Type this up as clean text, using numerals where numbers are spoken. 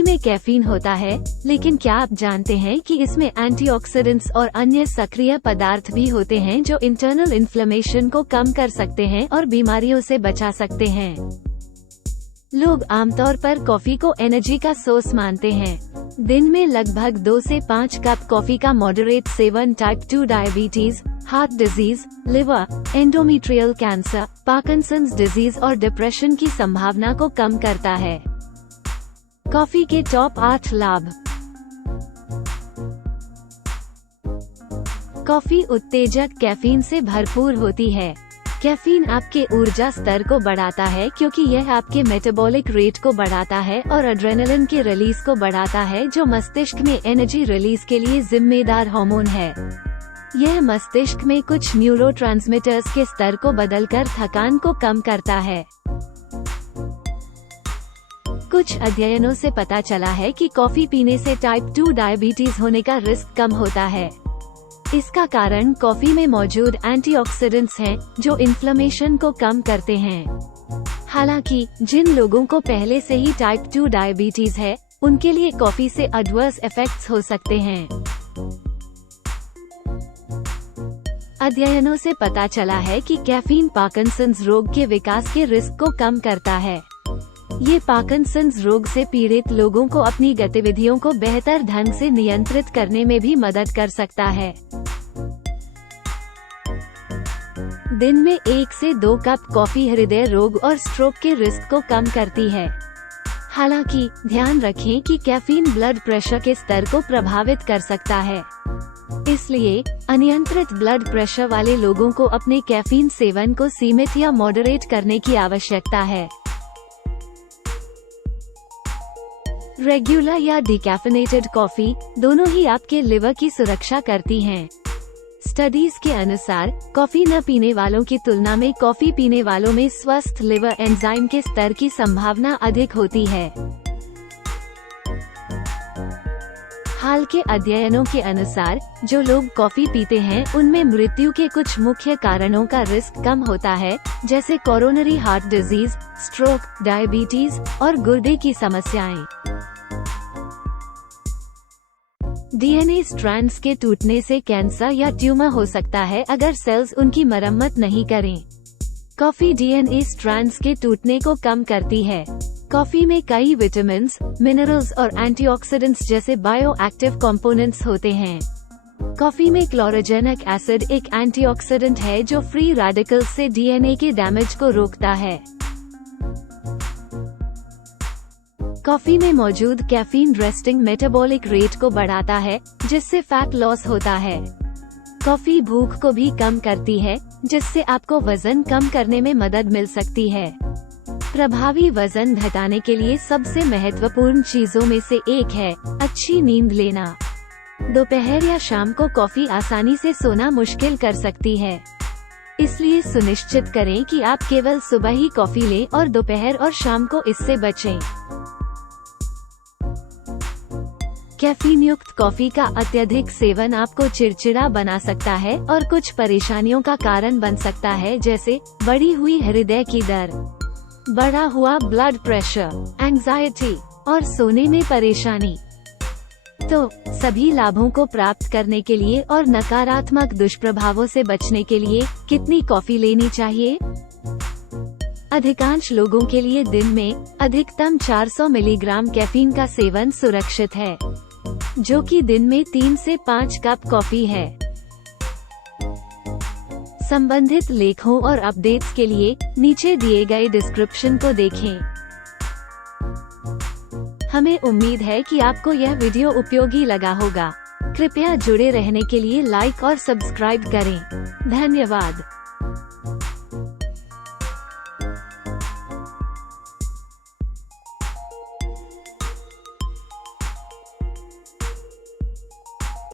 Coffee में caffeine होता है, लेकिन क्या आप जानते हैं कि इसमें एंटीऑक्सीडेंट्स और अन्य सक्रिय पदार्थ भी होते हैं जो इंटरनल इन्फ्लेमेशन को कम कर सकते हैं और बीमारियों से बचा सकते हैं। लोग आमतौर पर कॉफी को एनर्जी का सोर्स मानते हैं। दिन में लगभग 2 से 5 कप कॉफी का moderate seven type 2 diabetes, heart disease, liver, endometrial cancer, Parkinson's disease और डिप्रेशन की संभावना को कम करता है। कॉफी के टॉप 8 लाभ। कॉफी उत्तेजक कैफीन से भरपूर होती है। कैफीन आपके ऊर्जा स्तर को बढ़ाता है क्योंकि यह आपके मेटाबॉलिक रेट को बढ़ाता है और एड्रेनलिन के रिलीज को बढ़ाता है, जो मस्तिष्क में एनर्जी रिलीज के लिए जिम्मेदार हार्मोन है। यह मस्तिष्क में कुछ न्यूरोट्रांसमीटर्स के स्तर को बदलकर थकान को कम करता है। कुछ अध्ययनों से पता चला है कि कॉफी पीने से टाइप 2 डायबिटीज होने का रिस्क कम होता है। इसका कारण कॉफी में मौजूद एंटीऑक्सीडेंट्स हैं, जो इन्फ्लेमेशन को कम करते हैं। हालांकि जिन लोगों को पहले से ही टाइप 2 डायबिटीज है, उनके लिए कॉफी से एडवर्स इफेक्ट्स हो सकते हैं। अध्ययनों से पता चला है कि कैफीन पार्किंसंस रोग के विकास के रिस्क को कम करता है। ये पार्किंसंस रोग से पीड़ित लोगों को अपनी गतिविधियों को बेहतर ढंग से नियंत्रित करने में भी मदद कर सकता है। दिन में 1 से 2 कप कॉफी हृदय रोग और स्ट्रोक के रिस्क को कम करती है। हालांकि ध्यान रखें कि कैफीन ब्लड प्रेशर के स्तर को प्रभावित कर सकता है। इसलिए अनियंत्रित ब्लड प्रेशर वाले लोगों को अपने कैफीन सेवन को सीमित या मॉडरेट करने की आवश्यकता है। रेगुलर या डिकैफिनेटेड कॉफी दोनों ही आपके लिवर की सुरक्षा करती हैं। स्टडीज के अनुसार कॉफी न पीने वालों की तुलना में कॉफी पीने वालों में स्वस्थ लिवर एंजाइम के स्तर की संभावना अधिक होती है। हाल के अध्ययनों के अनुसार जो लोग कॉफी पीते हैं उनमें मृत्यु के कुछ मुख्य कारणों का रिस्क कम होता है, जैसे coronary heart disease, stroke, diabetes और गुर्दे की समस्याएं। डीएनए स्ट्रैंड्स के टूटने से कैंसर या ट्यूमर हो सकता है अगर सेल्स उनकी मरम्मत नहीं करें। कॉफी डीएनए स्ट्रैंड्स के टूटने को कम करती है। कॉफी में कई विटामिन्स, मिनरल्स और एंटीऑक्सीडेंट्स जैसे बायोएक्टिव कंपोनेंट्स होते हैं। कॉफी में क्लोरोजेनिक एसिड एक एंटीऑक्सीडेंट है जो फ्री रेडिकल्स से डीएनए के डैमेज को रोकता है। कॉफी में मौजूद कैफीन रेस्टिंग मेटाबॉलिक रेट को बढ़ाता है, जिससे फैट लॉस होता है। कॉफी भूख को भी कम करती है, जिससे आपको वजन कम करने में मदद मिल सकती है। प्रभावी वजन घटाने के लिए सबसे महत्वपूर्ण चीजों में से एक है अच्छी नींद लेना। दोपहर या शाम को कॉफी आसानी से सोना मुश्किल कर सकती है, इसलिए सुनिश्चित करें कि आप केवल सुबह ही कॉफी लें और दोपहर और शाम को इससे बचें। कैफीन युक्त कॉफी का अत्यधिक सेवन आपको चिड़चिड़ा बना सकता है और कुछ परेशानियों का कारण बन सकता है, जैसे बढ़ी हुई हृदय की दर, बढ़ा हुआ ब्लड प्रेशर, एंजाइटी और सोने में परेशानी। तो सभी लाभों को प्राप्त करने के लिए और नकारात्मक दुष्प्रभावों से बचने के लिए कितनी कॉफी लेनी चाहिए? अधिकांश लोगों के लिए दिन में अधिकतम 400 मिलीग्राम कैफीन का सेवन सुरक्षित है, जो कि दिन में 3 से 5 कप कॉफी है। संबंधित लेखों और अपडेट्स के लिए नीचे दिए गए डिस्क्रिप्शन को देखें। हमें उम्मीद है कि आपको यह वीडियो उपयोगी लगा होगा। कृपया जुड़े रहने के लिए लाइक और सब्सक्राइब करें। धन्यवाद।